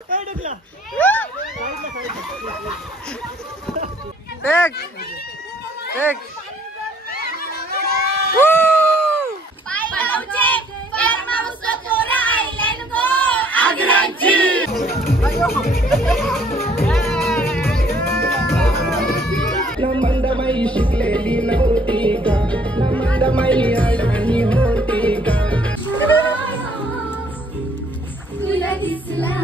एक एक नमंदमाई शिकलेली नव्हती का, नमंदमाई अडाणी होती का. तुला दिसला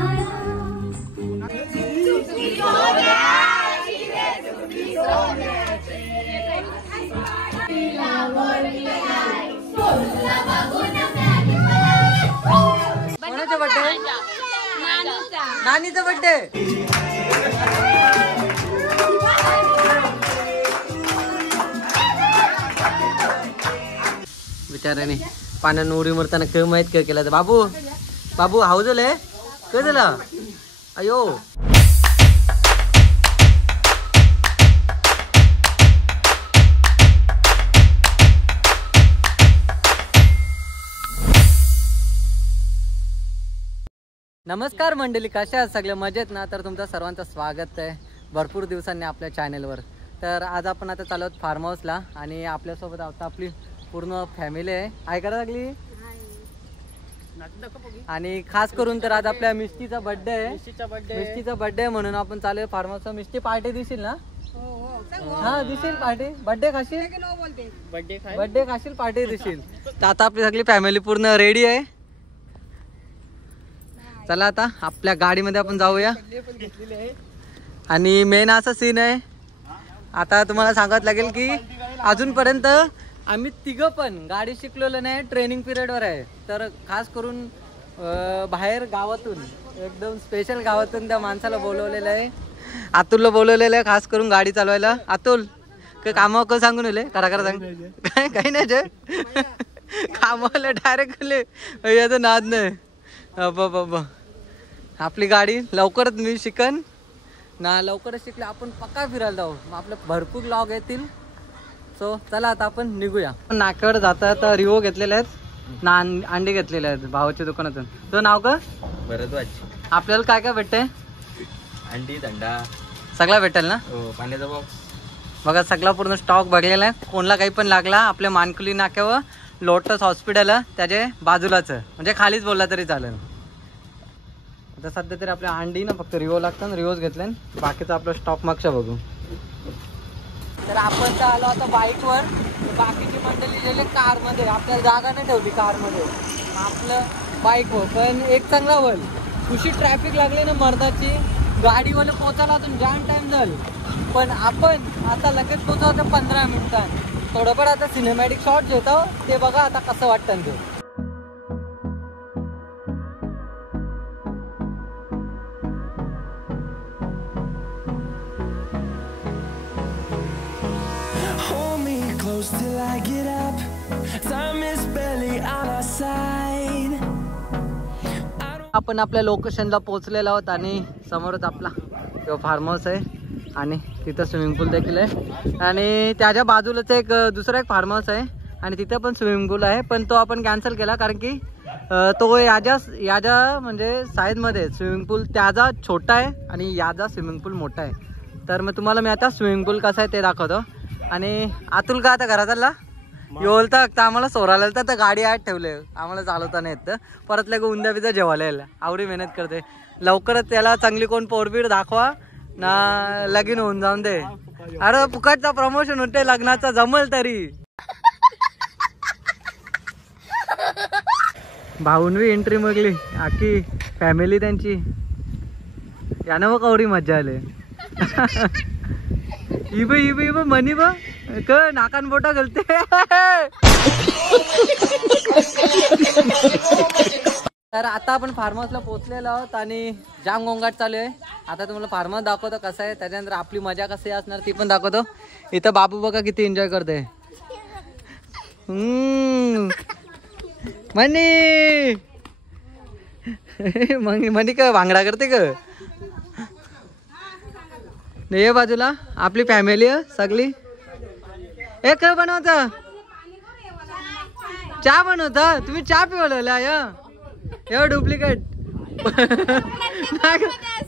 कोणाचा बर्थडे? नानीचा बर्थडे. बिचाराने पाण्यानं उडी मारताना काय माहित काय केलं. बाबू बाबू हाऊ झालंय काय झालं अयो. नमस्कार मंडळी, कशा आहात सगळे? मजेत ना? तर तुमचं सर्वांचं स्वागत आहे भरपूर दिवसांनी आपल्या चॅनलवर. तर आज आपण आता चालू आहोत फार्म हाऊसला आणि आपल्यासोबत आता आपली पूर्ण फॅमिली आहे. ऐकायला लागली. आणि खास करून तर आज आपल्या मिष्टीचा बर्थडे आहे. मिष्टीचा बर्थडे म्हणून आपण चालू आहे फार्म हाऊसला. मिष्टी पार्टी दिशील ना? हा दिशील पार्टी. बर्थडे खाशील, बर्थडे खाशील, पार्टी दिशील. तर आता आपली सगळी फॅमिली पूर्ण रेडी आहे. चला आता आपल्या गाडीमध्ये आपण जाऊया. आणि मेन असा सीन आहे, आता तुम्हाला सांगावं लागेल की अजूनपर्यंत आम्ही तिघं पण गाडी शिकलेलो नाही, ट्रेनिंग पिरियडवर आहे. तर खास करून बाहेर गावातून एकदम स्पेशल गावातून त्या माणसाला बोलवलेलं आहे, अतुलला बोलवलेलं आहे खास करून गाडी चालवायला. अतुल काय कामावर कसं सांगून येले? करा करा सांग. काय काही नाही जे कामाला डायरेक्ट याचं नाद नाही. बाबा आपली गाडी लवकरच मी शिकन ना, लवकरच शिकले आपण पक्का फिरायला जाऊ. मग आपले भरपूर लॉग येतील. सो चला आता आपण निघूया. नाक्यावर जाता तर रिओ घेतलेले आहेत ना, अंडे घेतलेले आहेत भावाच्या दुकानातून. तो नाव का? भरद्वाज. आपल्याला काय काय भेटते? अंडी, थंडा सगळा भेटेल ना? पाण्याचा बॉक्स बघा, सगळा पूर्ण स्टॉक भरलेला आहे. कोणला काही पण लागला आपल्या मानकुली नाक्यावर लोटस हॉस्पिटल त्याच्या बाजूलाच, म्हणजे खालीच बोलला तरी चालेल. आता सध्या तरी आपल्या अंडी ना फक्त रिओ लागतात, रिओज घेतले. बाकीचा आपला स्टॉक मागच्या बघू. तर आपण तर आलो आता बाईकवर. बाकीची मंडळी गेले कारमध्ये. आपल्याला जागा नाही ठेवली कारमध्ये, आपलं बाईकवर. पण एक चांगला वल खुशी ट्रॅफिक लागली ना मर्दाची, गाडीवाले पोचायला अजून जाम टाइम झालं. पण आपण आता लगेच पोचवतो 15 मिनिटात. थोडंफार आता सिनेमॅटिक शॉट घेतो, ते बघा आता कसं वाटतं ते. Till I get up, time is barely on our side. आपण आपल्या लोकेशनला पोहोचलेलो आहोत आणि समोरच आपला फार्म हाऊस आहे आणि तिथं स्विमिंग पूल देखील आहे. आणि त्याच्या बाजूलाच एक दुसरा एक फार्म हाऊस आहे आणि तिथं पण स्विमिंग पूल आहे. पण तो आपण कॅन्सल केला कारण की तो याच्या म्हणजे साईडमध्ये स्विमिंग पूल त्याचा छोटा आहे आणि याचा स्विमिंग पूल मोठा आहे. तर मग तुम्हाला मी आता स्विमिंग पूल कसा आहे ते दाखवतो. आणि अतुल का आता घरात आला योलता आम्हाला सोरायला तर गाडी आत ठेवले, आम्हाला चालवता नाही येत. परत लगे उंद्या बिद्या जेवायला यायला आवडी मेहनत करते. लवकरच त्याला चांगली कोण पोरबीर दाखवा ना, लगीन होऊन जाऊन दे. अरे फुकटचा प्रमोशन होते लग्नाचा, जमल तरी. भाऊनवी एंट्री मागली आखी फॅमिली त्यांची. यानं मग कवडी मजा आली. इबे इबे इबे मनी बा क नाकान बोटा घालते. तर आता आपण फार्म हाऊसला पोहोचलेलो आहोत आणि जाम गोंगाट चालू आहे. आता तुम्हाला फार्म हाऊस दाखवतो कसं आहे, त्याच्यानंतर आपली मजा कशी असणार ती पण दाखवतो. इथं बाबू बघा किती एन्जॉय करते. मनी मनी का भांगडा करते का? ये बाजूला आपली फॅमिली आहे सगळी. एक काय बनवता? चहा बनवता तुम्ही? चहा पिवला या डुप्लिकेट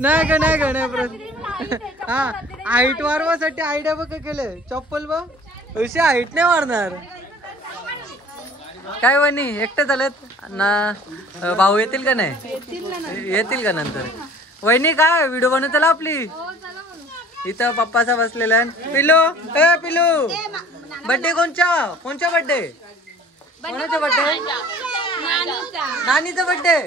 नाही हा हाईट वाढवासाठी आयडिया बघ काय केले चप्पल बघ अशी हाईट नाही वाढणार काय वनी एकटे झालेत ना भाऊ येतील का नाही येतील का नंतर वहिनी काय व्हिडिओ बनवू चला आपली इथं पप्पाचा बसलेला पिलू पिलू बर्थडे कोणचा बर्थडे कोणाचा बर्थडे नानीचा बर्थडे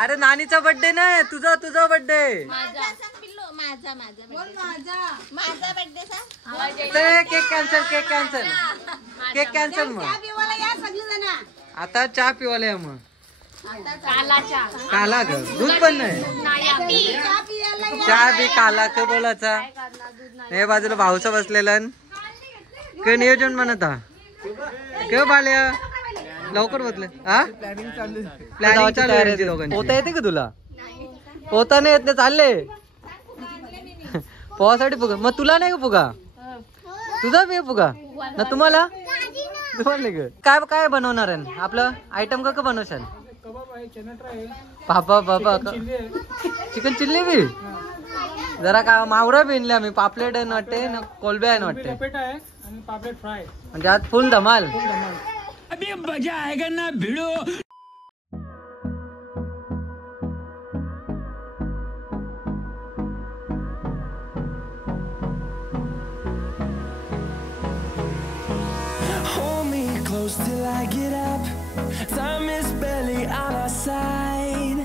अरे नानीचा बर्थडे नाही तुझा बर्थडे केक कॅन्सल मग आता चहा पिवाले मग काला ग दूध पण नाही चहा बी काला क बोलाचा हे बाजूला भाऊचा बसलेला क नियोजन म्हणता क बाल्या लवकर बसले हा प्लॅनिंग चालू आहे पोता येते का तुला पोता नाही येत नाही चालले पोहासाठी फुगा मग तुला नाही का फुगा तुझा बी फुगा ना तुम्हाला काय काय बनवणार आहे आपलं आयटम का बनवशाल पापा चिकन चिल्ली बी जरा का मावरा बिनले आम्ही पापलेट आहे वाटते ना कोलबे आहे वाटते म्हणजे आज फुल धमाल अभी मजा आएगा ना भिड़ो till I get up. Time is barely on our side.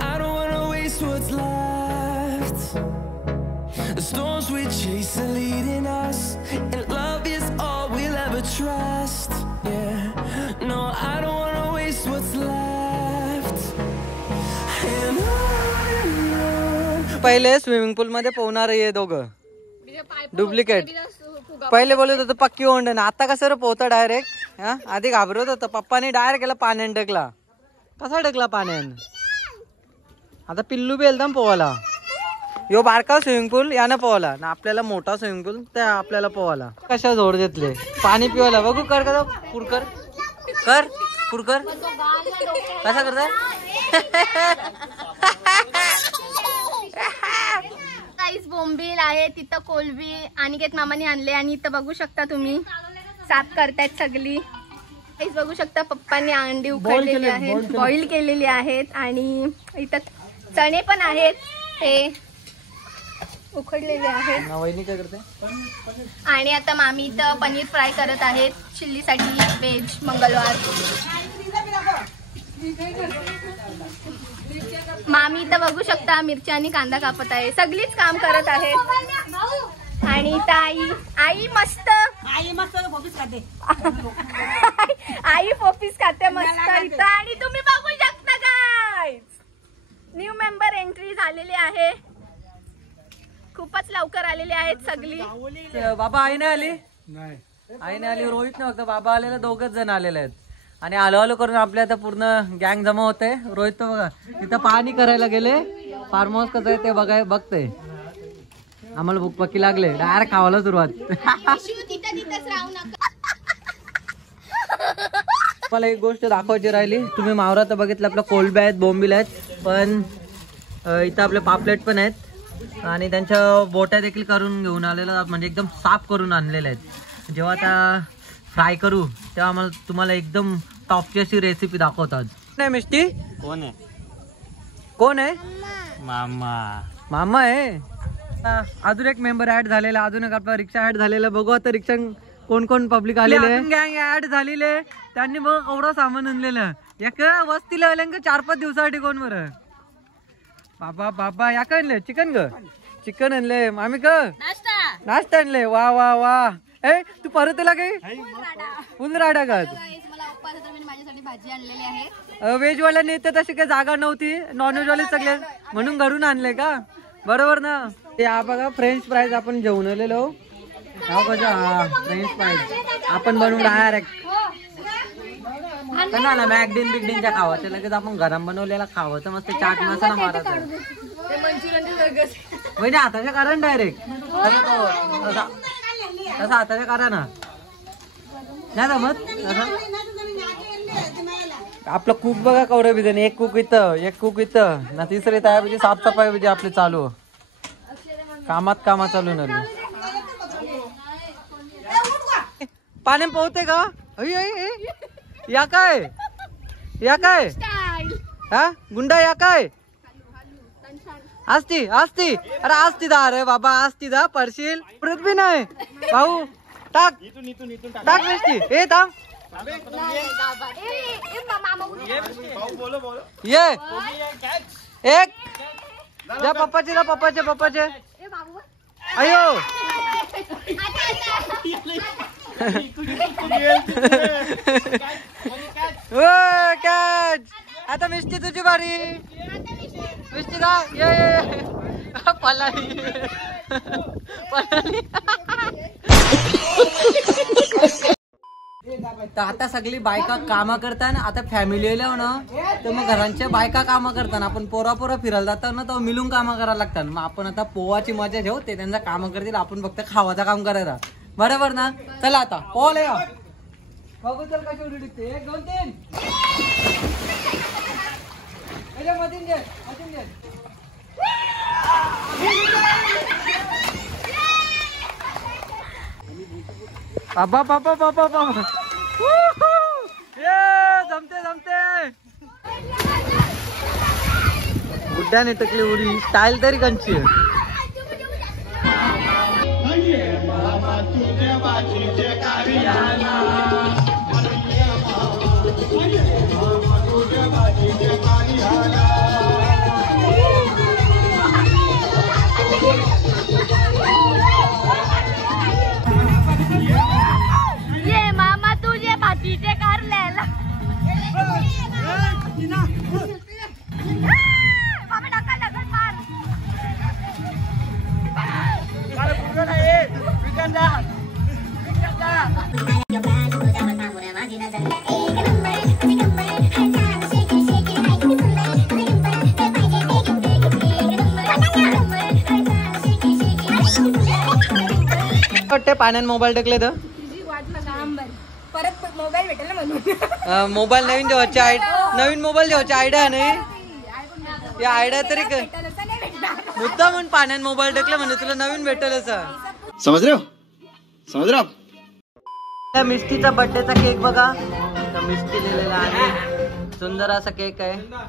I don't wanna waste what's left. The storms we chase are leading us, and love is all we'll ever trust. Yeah, no, I don't wanna waste what's left. And on. पहिले swimming पूल मध्ये पोहणार आहे दोघं duplicate पहिले बोलत होतं पक्की ओंड ना आता कसं रे पोहता डायरेक्ट हा आधी घाबरत होतं पप्पाने डायरेक्ट गेला पाण्याने ढकला कसा ढकला पाण्याने आता पिल्लू बी एकदम पोहायला यो बारका स्विमिंग पूल यानं पोहायला ना आपल्याला मोठा स्विमिंग पूल त्या आपल्याला पोहायला कशा जोड घेतले पाणी पिवायला बघू कर कसा पुरकर कर पुरकर कसा करता बोंबील आहे तिथं कोलबी अनिकेत मामाने आणले आणि इथं बघू शकता तुम्ही साफ करतायत सगळी बघू शकता पप्पांनी अंडी उकडलेली आहेत बॉईल केलेली आहेत आणि इथं चणे पण आहेत ते उकडलेले आहेत वहिनी काय करते आणि आता मामी इथं पनीर फ्राय करत आहेत चिल्लीसाठी व्हेज मंगळवार मामी इथं बघू शकता मिरच्या आणि कांदा कापत आहे सगळीच काम करत आहेत आणि इथं आई मस्त आई पोपीस खाते मस्त इथं आणि तुम्ही बघू शकता काय न्यू मेंबर एंट्री झालेली आहे खूपच लवकर आलेले आहेत सगळी बाबा आईने आली आईने आली रोहित नव्हतं फक्त बाबा आलेला दोघच जण आलेले आहेत आणि हळूहळू करून आपल्या आता पूर्ण गँग जमा होते रोहित तो बघा तिथं पाहणी करायला गेले फार्म हाऊस कसं आहे ते बघते आम्हाला भूक पक्की लागले डायरेक्ट खावायला सुरुवात मला एक गोष्ट दाखवायची राहिली तुम्ही मावरा तर बघितलं आपलं कोलबे आहेत बोंबील आहेत पण इथं आपले पापलेट पण आहेत आणि त्यांच्या बोट्या देखील करून घेऊन आलेल्या म्हणजे एकदम साफ करून आणलेल्या आहेत जेव्हा त्या फ्राय करू तेव्हा आम्हाला तुम्हाला एकदम टॉपची अशी रेसिपी दाखवतात नाही मिष्टी कोण आहे मामा आहे अजून एक मेंबर ऍड झालेला अजून एक आपला रिक्षा ऍड झालेला बघू आता रिक्षा कोण कोण पब्लिक आलेले गँग ऍड झालेले त्यांनी बघ एवढं सामान आणलेलं एक वस्तीला आल्या 4-5 दिवसासाठी कोण बरं बाबा या काय आणले चिकन आणले मामी का नाश्ता आणले वा वा वा ए तू परत येला काही फुल राडा का व्हेज वाल्याने इथे तशी काही जागा नव्हती नॉनव्हेज वाले सगळे म्हणून घरून आणले का बरोबर ना ते बघा फ्रेंच फ्राईज आपण जेवण आलेलो फ्रेंच फ्राईज आपण बनवून डायरेक्ट ना मॅकडीन बिगडीनच्या खावाचं लगेच आपण गरम बनवलेला खावाचं मस्त चाट मसाला मारायचा म्हणजे हाताच्या कारण डायरेक्ट तसं हाताच्या करा ना नाही जमत आपलं कुक बघा कवरे बिजन, एक कुक इथं ना तिसरे तयार पाहिजे, साफसफाई पाहिजे आपली चालू, कामात चालू ना. पाणी पोहते का? या काय हा गुंडा या काय असती अरे असती दा, अरे बाबा असती दा, पडशील पृथ्वी नाही भाऊ. टाक मिष्टी, हे थांब ये एक जा पप्पाचे अयो. कॅच. आता मिष्टी तुझी बारी, मिष्टी का ये पलाली. तर आता सगळी बायका कामा करताना, आता फॅमिली येऊ ना तर मग घरांच्या बायका कामा करताना आपण पोरा फिरायला जातात ना तर मिळून कामं करायला लागतात. मग आपण आता पोवाची मजा घेऊ, ते त्यांचा कामं करतील, आपण फक्त खावाचं काम करायला, बरोबर ना. चला आता पोल या बघू, चल कशी उडी टिकते. 1 2 3 मधून घे. बाबा जमते गुड्ड्याने टकली उडी, स्टाईल तरी कंची. ये मामा तुझे भातीचे कारल्याला वाटते पाण्यात मोबाईल टाकले तर परत मोबाईल भेटेल ना म्हणून. मोबाईल नवीन मोबाईल घ्यायची आयडिया नाही. या आयडिया तरी मुद्दा म्हणून पाण्यात मोबाईल टाकले म्हणजे तुला नवीन भेटेलच. समझ रहे हो. त्या मिष्टीचा बर्थडेचा केक बघा, मिष्टी लिहिलेला आहे, सुंदर असा केक आहे बघा.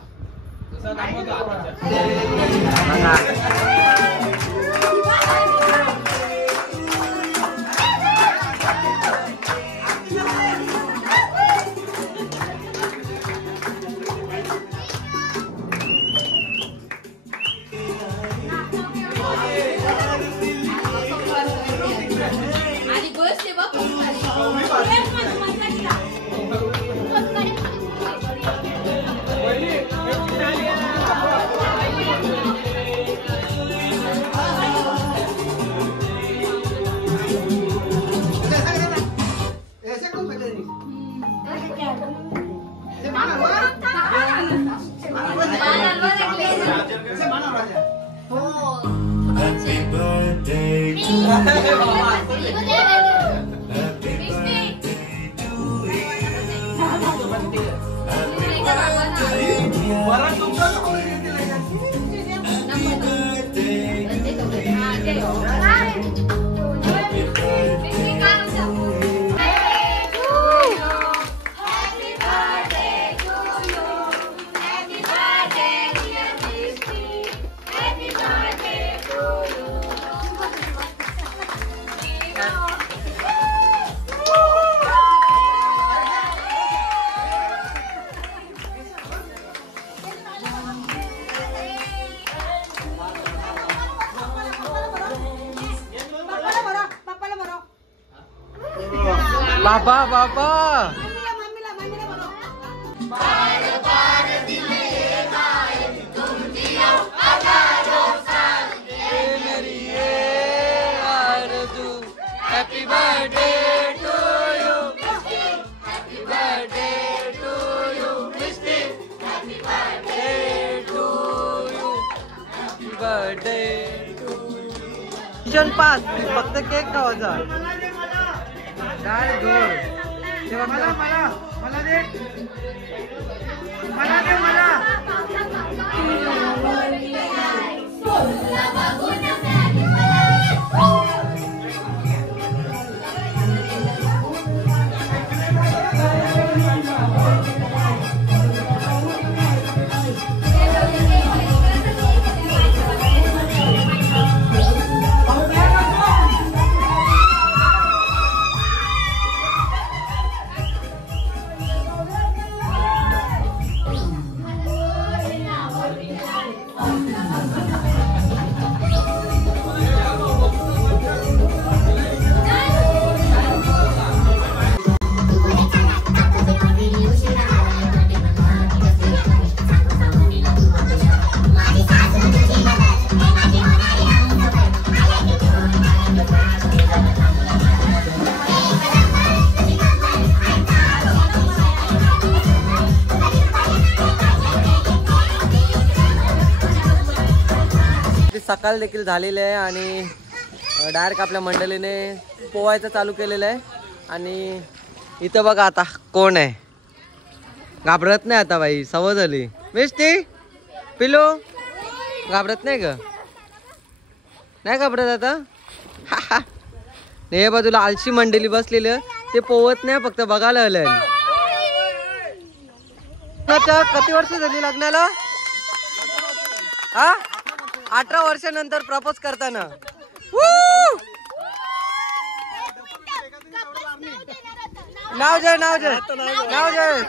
बाबा बाबा happy birthday to you, happy birthday to you Misti, happy birthday to you, happy birthday to you. Mission pass, फक्त केक खावायचा. काय जोर मला दे. सकाळ देखील झालेली आहे आणि डायरेक्ट आपल्या मंडळीने पोवायचं चालू केलेलं आहे. आणि इथं बघा आता कोण आहे, घाबरत नाही आता बाई, सवय झाली. मिस्टी पिलो घाबरत नाही ग, नाही घाबरत आता. हे बाजूला आलशी मंडळी बसलेली ते पोवत नाही, फक्त बघायला आलं. किती वर्ष झाली लग्नाला? हा 18 वर्षानंतर प्रपोज करताना. नाव जय नाव जय नाव जय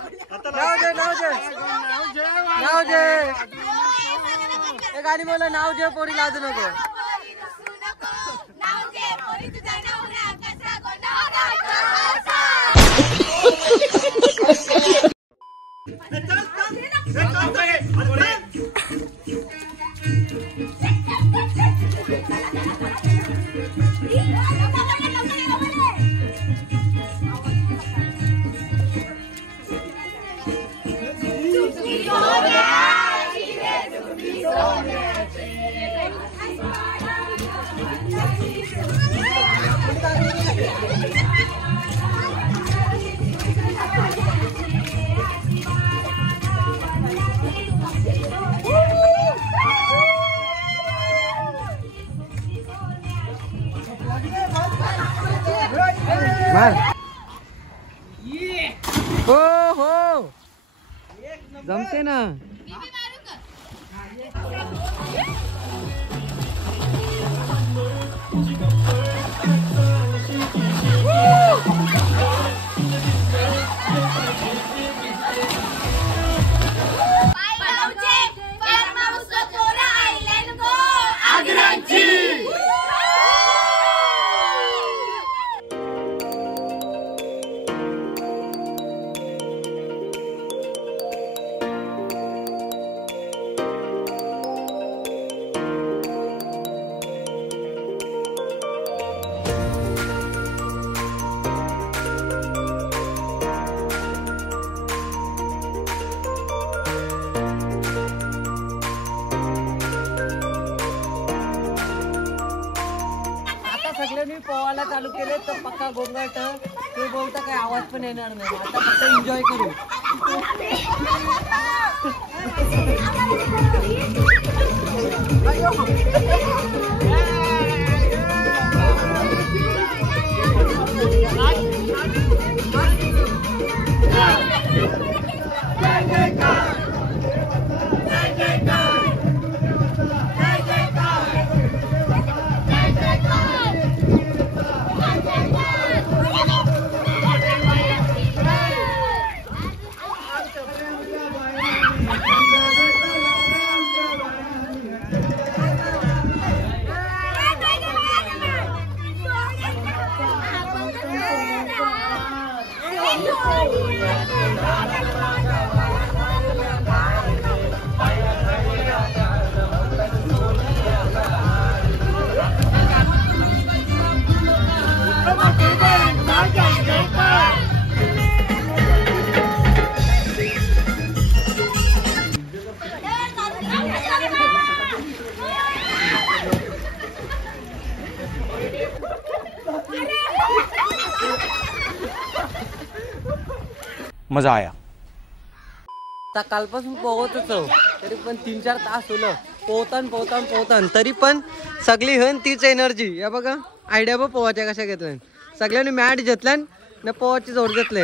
नाव जय नाव जय नाव जय. हे गाणी बोला, नाव जय पोरी लाजू नको. हो हो जमते ना. सगळ्यांनी पोवायला चालू केले तर पक्का गोंगाट ते बोलता काही आवाज पण येणार नाही. आता फक्त एन्जॉय करू. मजा आया. आता कालपासून पोहतच आहो, तरी पण 3-4 तास होलं पोहतान तरी पण सगळी हन तीच एनर्जी. या बघा आयडिया बघ पोहाच्या कशा घेतल्या, सगळ्यांनी मॅट घेतल्यान न पोहाची जोड घेतले.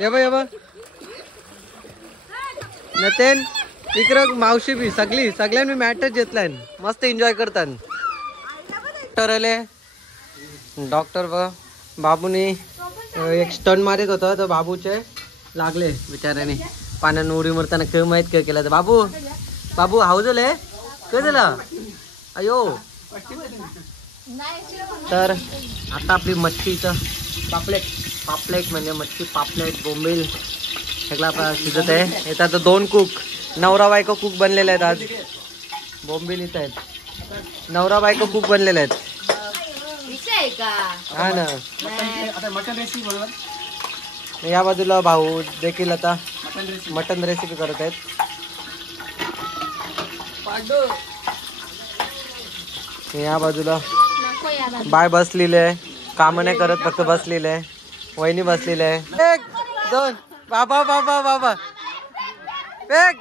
ये बघ नतेन इकडं मावशी बी सगळ्यांनी मॅटच घेतल्यान मस्त एन्जॉय करतात. ठरवले डॉक्टर बघ बाबूनी एक स्टंट मारत होता तर बाबूचे लागले बिचाऱ्याने पाण्यानं उडी मारताना काय माहित काय केलं तर बाबू हाऊजले काय झालं अयो. तर आता आपली मच्छीचं पापलेट म्हणजे मच्छी पापलेट बोंबील सगळा आपला शिजत आहे. येतात 2 कुक नवरा बायको कुक बनलेले आहेत. आज बोंबील इथं आहेत, नवरा बायको कुक बनलेले आहेत. हा ना. या बाजूला भाऊ देखील आता मटन रेसिपी करत आहेत. या बाजूला बाय बसलेले आहे, काम नाही करत फक्त बसलेले आहे. वहिनी बसलेले आहे. 1 2 बाबा फेक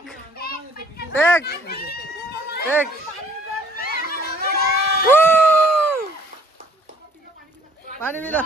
पाणी पिलं.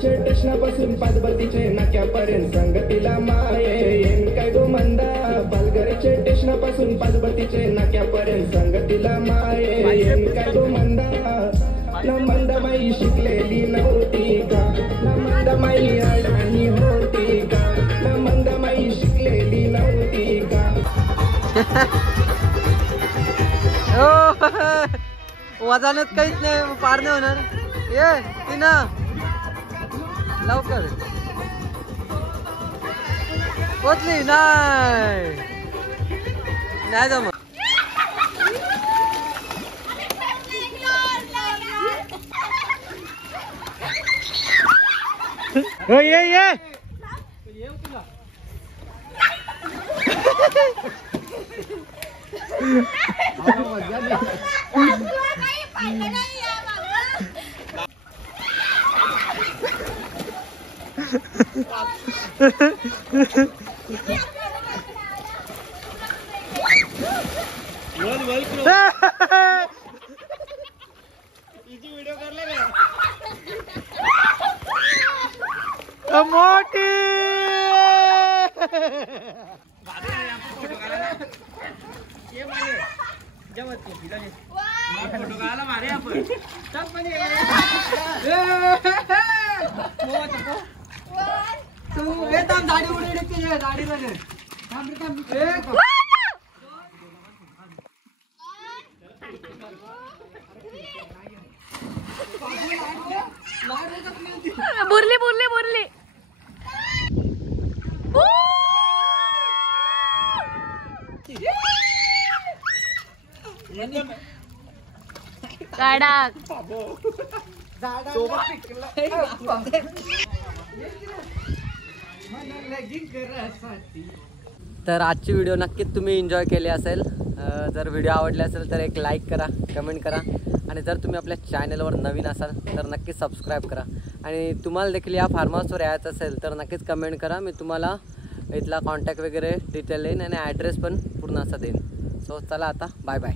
स्टेशनापासून पाचबत्तीचे नाक्यापर्यंत संगतीला माये काय गो मंदा. पालघरचे स्टेशनापासून पाचबत्तीचे नाक्यापर्यंत संगतीला माये काय गो मंदा. न मंदाबाई शिकलेली नव्हती का, न मंदाबाई अडाणी होती का, न मंदाबाई शिकलेली नव्हती का. वजनात काहीच नाही, पार नाही होणार. ये तिना लवकर पोचली नाही जमत. ये मोठी तू येताम दाढी उडी दाढी लगे बुरली बुरली बुरली कडक. तर आजची व्हिडिओ नक्कीच तुम्ही एन्जॉय केली असेल. जर व्हिडिओ आवडले असेल तर एक लाईक करा, कमेंट करा आणि जर तुम्ही आपल्या चॅनलवर नवीन असाल तर नक्कीच सबस्क्राईब करा आणि तुम्हाला देखील या फार्म हाऊसवर यायचं असेल तर नक्कीच कमेंट करा. मी तुम्हाला इथला कॉन्टॅक्ट वगैरे डिटेल देईन आणि ॲड्रेस पण पूर्ण असा देईन. सो चला आता बाय बाय.